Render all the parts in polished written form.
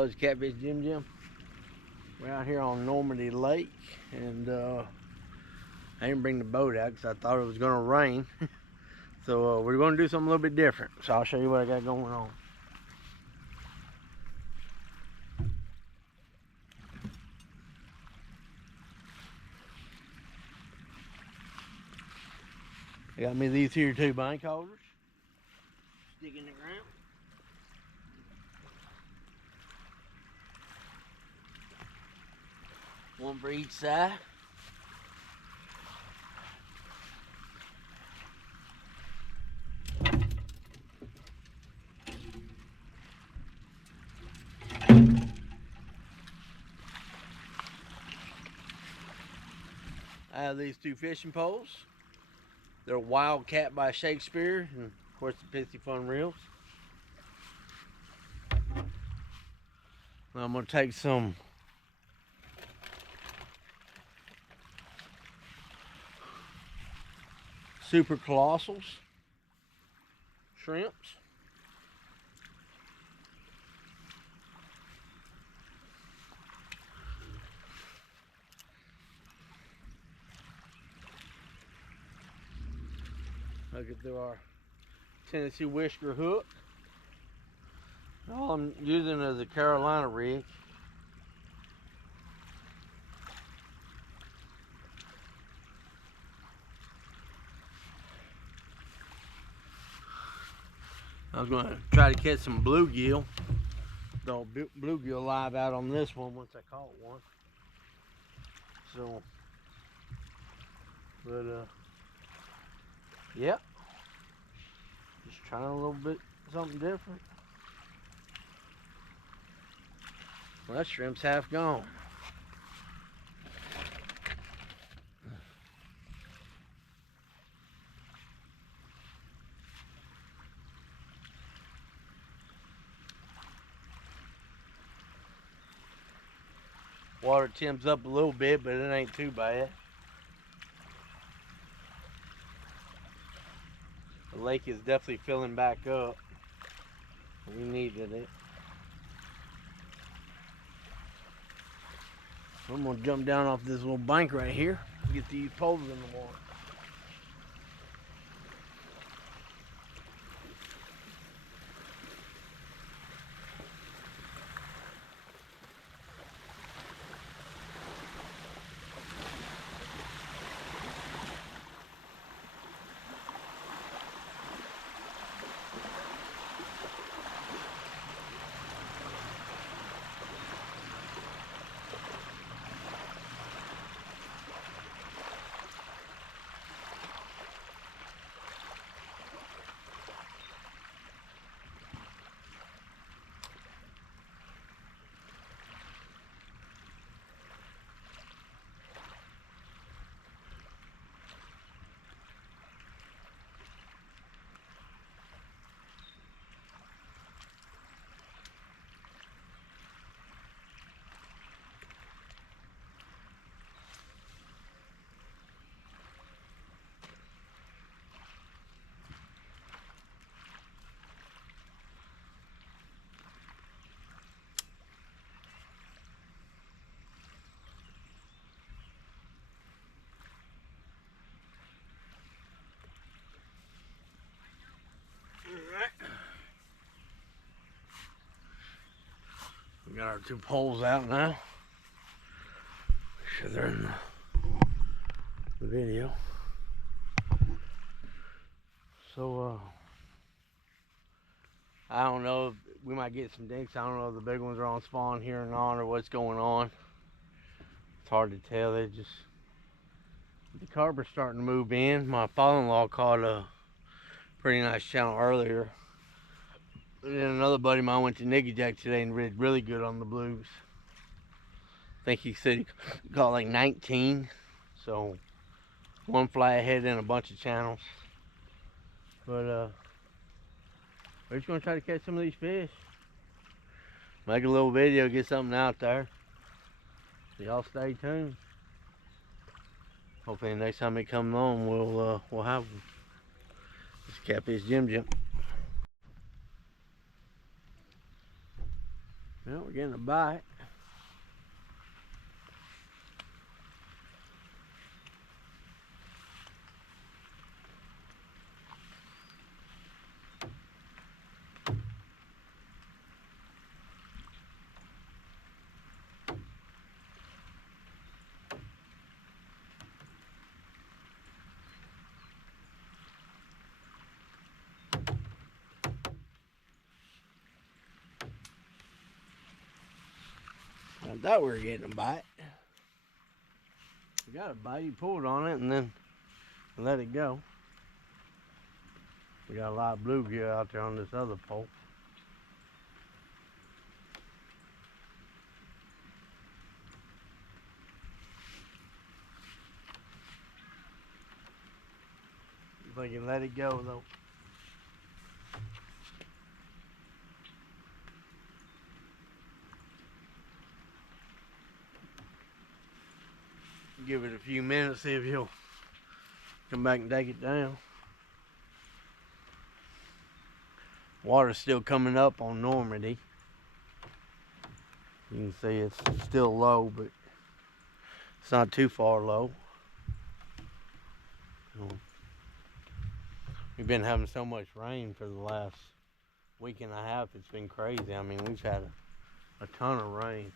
Hello, it's Catfish Jim. We're out here on Normandy Lake, and I didn't bring the boat out because I thought it was going to rain. So we're going to do something a little bit different. So I'll show you what I got going on. I got me these here two bank holders. Stick in the ground. One for each side. I have these two fishing poles. They're Wildcat by Shakespeare, and of course the Pissy Fun reels. Now I'm going to take some super colossals shrimps. Hook it through our Tennessee whisker hook. All I'm using is a Carolina rig. I was going to try to catch some bluegill. The bluegill live out on this one once I caught one. So, but yep. Just trying a little bit something different. Well, that shrimp's half gone. Water temps up a little bit, but it ain't too bad. The lake is definitely filling back up. We needed it. I'm gonna jump down off this little bank right here and get these poles in the water. We got our two poles out now. Make sure they're in the video. So, I don't know if we might get some dinks. I don't know if the big ones are on spawn here or not, or what's going on. It's hard to tell. The carp are starting to move in. My father-in-law caught a pretty nice channel earlier. And then another buddy of mine went to Nicky Jack today and did really good on the blues. I think he said he caught like 19. So, one flathead and a bunch of channels. But, we're just going to try to catch some of these fish. Make a little video, get something out there. So y'all stay tuned. Hopefully the next time it comes on, we'll have them. This is Catfish Jim. Well, we're getting a bite. I thought we were getting a bite. We got a bite, you pulled on it and then let it go. We got a lot of bluegill out there on this other pole. If I can let it go though. Give it a few minutes, see if he'll come back and take it down. Water's still coming up on Normandy. You can see it's still low, but it's not too far low. We've been having so much rain for the last week and a half. It's been crazy. I mean, we've had a ton of rain.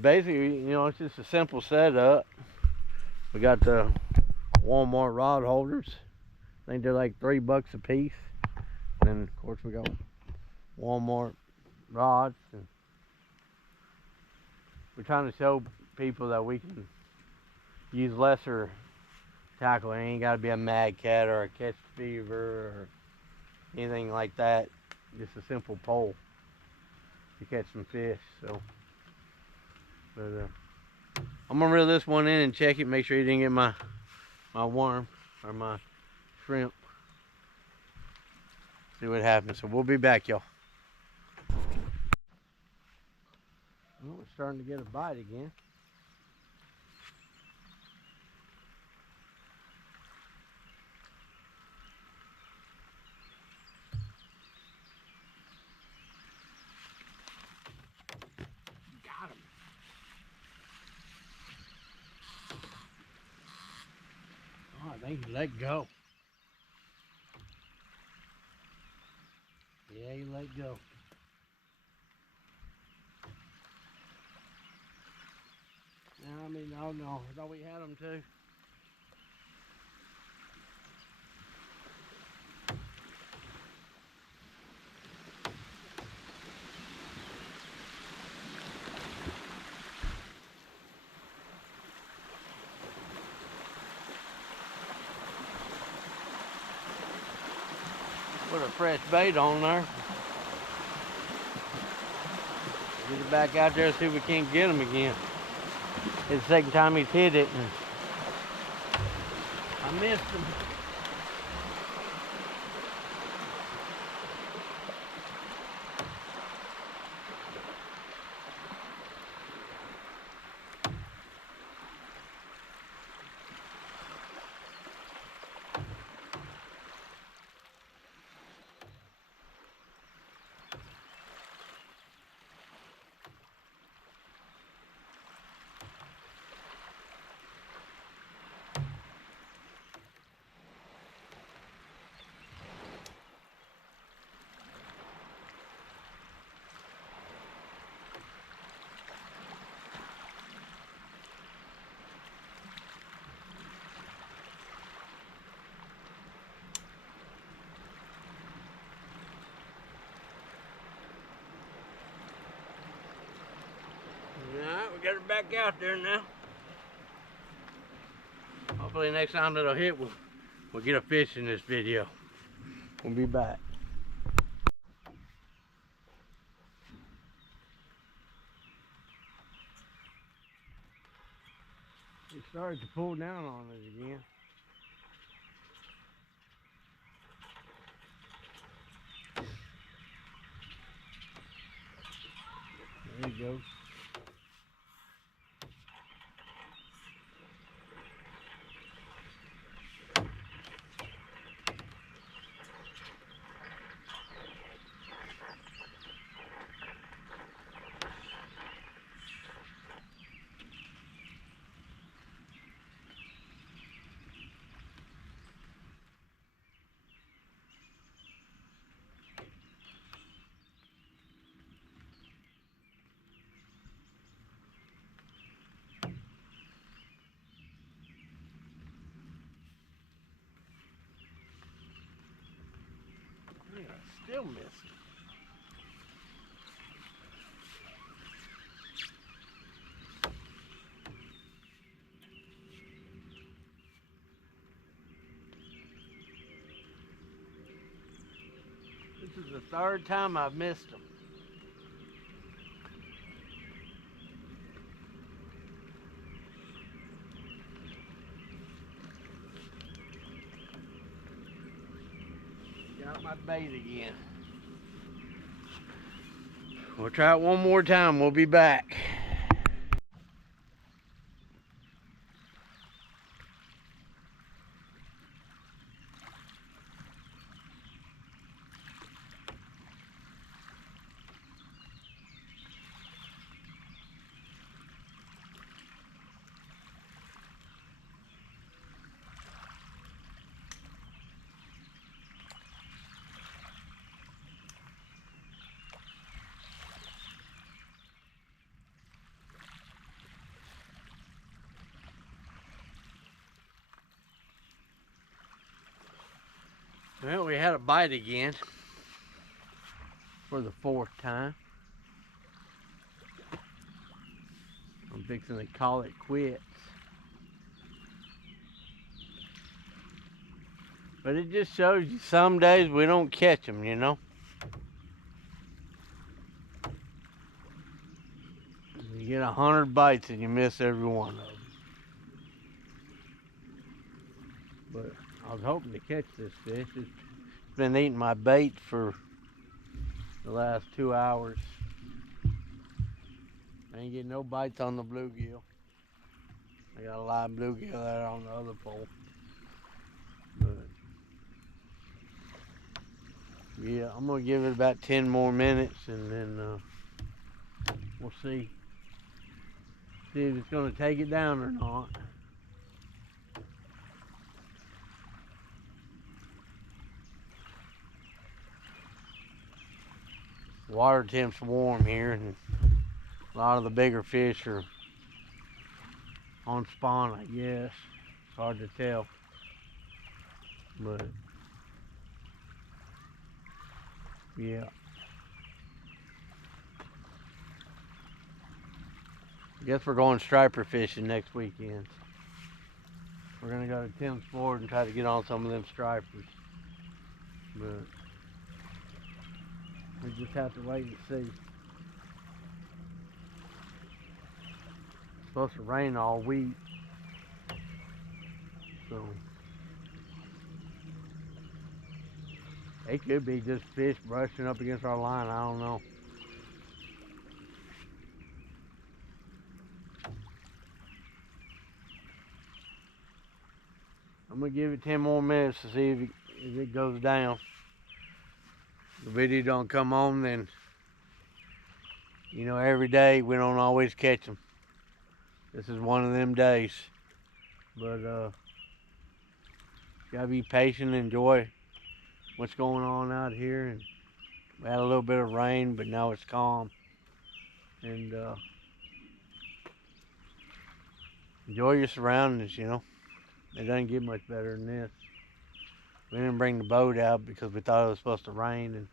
Basically, you know, it's just a simple setup. We got the Walmart rod holders. I think they're like $3 a piece. And then, of course, we got Walmart rods. And we're trying to show people that we can use lesser tackle. It ain't got to be a Mad Cat or a Catch Fever or anything like that. Just a simple pole to catch some fish. So, but I'm gonna reel this one in and check it, make sure you didn't get my worm or my shrimp. See what happens. So we'll be back, y'all. Well, we're starting to get a bite again. Got him. Oh, I think he let go. Yeah, he let go. No, I mean, oh no, I thought we had him too. Put a fresh bait on there. Get it back out there, see if we can't get him again. It's the second time he's hit it, and I missed him. Alright, we got her back out there now. Hopefully next time it'll hit, we'll get a fish in this video. We'll be back. It started to pull down on us again. There you go. I still miss it. This is the third time I've missed them. Got my bait again. We'll try it one more time. We'll be back. Well, we had a bite again for the fourth time. I'm fixing to call it quits. But it just shows you some days we don't catch them, you know. You get 100 bites and you miss every one of them. But I was hoping to catch this fish. It's been eating my bait for the last 2 hours. I ain't getting no bites on the bluegill. I got a live bluegill out on the other pole. But yeah, I'm gonna give it about 10 more minutes and then we'll see if it's gonna take it down or not. Water temps warm here and a lot of the bigger fish are on spawn, I guess. It's hard to tell. But yeah. I guess we're going striper fishing next weekend. We're gonna go to Tim's Ford and try to get on some of them stripers. But we just have to wait and see. It's supposed to rain all week. So it could be just fish brushing up against our line, I don't know. I'm gonna give it 10 more minutes to see if it goes down. If the video don't come on, then you know, every day we don't always catch them. This is one of them days. But gotta be patient and enjoy what's going on out here. And we had a little bit of rain, but now it's calm. And enjoy your surroundings, you know. It doesn't get much better than this. We didn't bring the boat out because we thought it was supposed to rain, and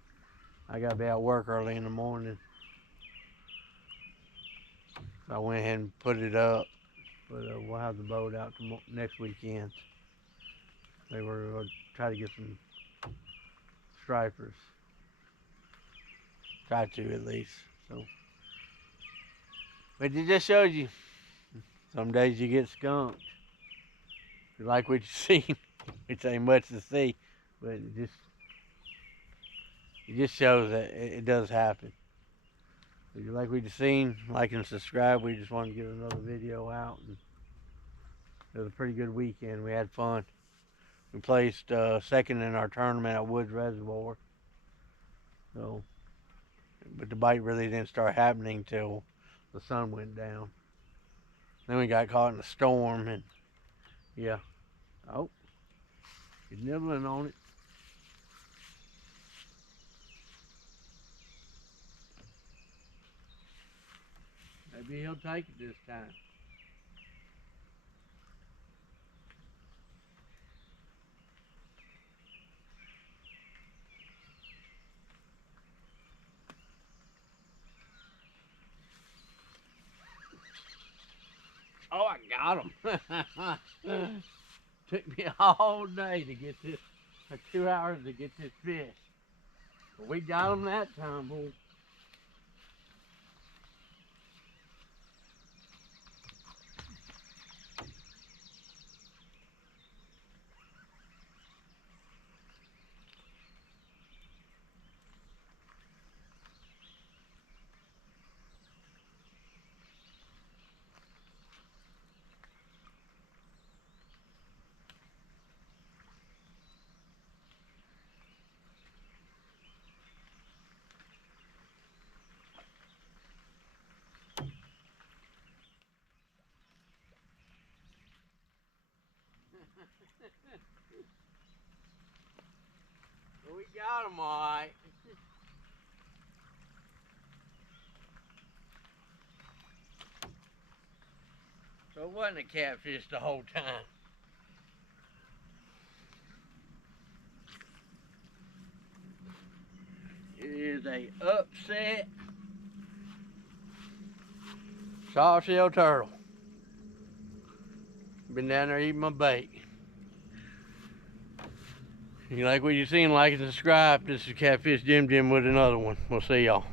I gotta be at work early in the morning. So I went ahead and put it up, but we'll have the boat out next weekend. They were going to try to get some stripers. Try to at least. So, but it just shows you. Some days you get skunked. You like what you see, which ain't much to see, but it just shows that it does happen. If you like what you seen, like and subscribe. We just wanted to get another video out. And it was a pretty good weekend. We had fun. We placed second in our tournament at Woods Reservoir. So, but the bite really didn't start happening till the sun went down. Then we got caught in a storm, and yeah. Oh, he's nibbling on it. Maybe he'll take it this time. got them. Took me all day to get this, or 2 hours to get this fish. But we got them that time, boy. We got them all right. So it wasn't a catfish the whole time. It is a upset soft-shell turtle. Been down there eating my bait. If you like what you seen, like and subscribe. This is Catfish Jim with another one. We'll see y'all.